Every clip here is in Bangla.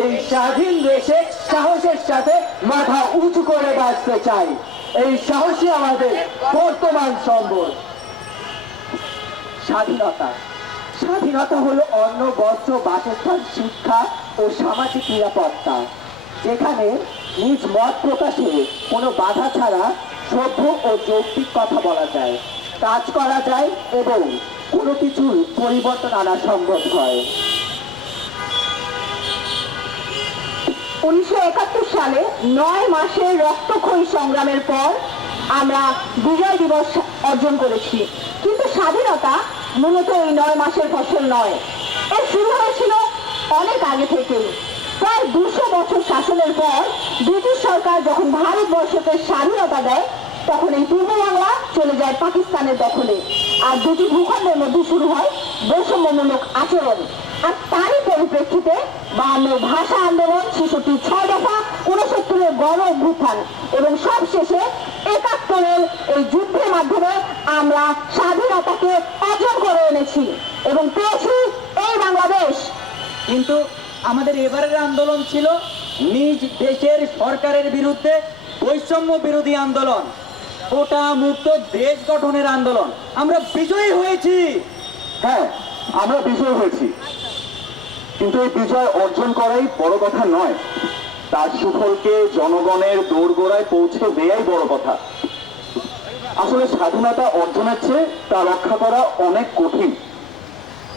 এই স্বাধীন দেশে সাহসের সাথে মাথা উঁচু করে বাঁচতে চাই। এই সাহসী আমাদের বর্তমান সম্বল। স্বাধীনতা স্বাধীনতা হলো অন্ন, বস্ত্র, বাসস্থান, শিক্ষা ও সামাজিক নিরাপত্তা, যেখানে নিজ মত প্রকাশে কোনো বাধা ছাড়া সভ্য ও যৌক্তিক কথা বলা যায়, কাজ করা যায় এবং কোনো কিছুর পরিবর্তন আনা সম্ভব হয়। 1971 সালে 9 মাসের রক্তক্ষয়ী সংগ্রামের পর আমরা বিজয় দিবস অর্জন করেছি। কিন্তু স্বাধীনতা মূলত এই 9 মাসের ফসল নয়, এর শুরু হয়েছিল অনেক আগে থেকেই। প্রায় 200 বছর শাসনের পর ব্রিটিশ সরকার যখন ভারতবর্ষকে স্বাধীনতা দেয়, তখন এই পূর্ব বাংলা চলে যায় পাকিস্তানের দখলে, আর দুটি ভূখণ্ডের মধ্যে শুরু হয় বৈষম্যমূলক আচরণ। আর তারই পরিপ্রেক্ষিতে 52 ভাষা আন্দোলন, 66 6 দফা, 69 গণ অভ্যুত্থান এবং সবশেষে 71 এই যুদ্ধের মাধ্যমে আমরা স্বাধীনতাকে অর্জন করে এনেছি এবং পেয়েছি এই বাংলাদেশ। কিন্তু আমাদের এবারের আন্দোলন ছিল নিজ দেশের সরকারের বিরুদ্ধে বৈষম্য বিরোধী আন্দোলন, কোটা মুক্ত দেশ গঠনের আন্দোলন। আমরা বিজয়ী হয়েছি। হ্যাঁ, আমরা বিজয় হয়েছি, কিন্তু এই বিজয় অর্জন করাই বড় কথা নয়, তার সুফলকে জনগণের দোরগোড়ায় পৌঁছে দেয়াই বড় কথা। আসলে স্বাধীনতা অর্জনের চেয়ে তা রক্ষা করা অনেক কঠিন।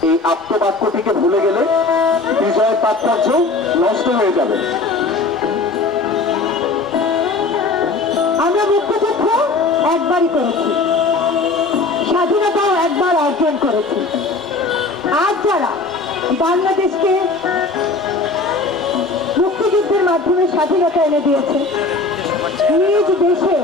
এই আত্মবাক্যটিকে ভুলে গেলে বিজয়ের তাৎপর্য নষ্ট হয়ে যাবে। আমরা মুক্তিযুদ্ধ একবারই করেছি, স্বাধীনতাও একবার অর্জন করেছি। আজ যারা বাংলাদেশকে মুক্তিযুদ্ধের মাধ্যমে স্বাধীনতা এনে দিয়েছে, নিজ দেশে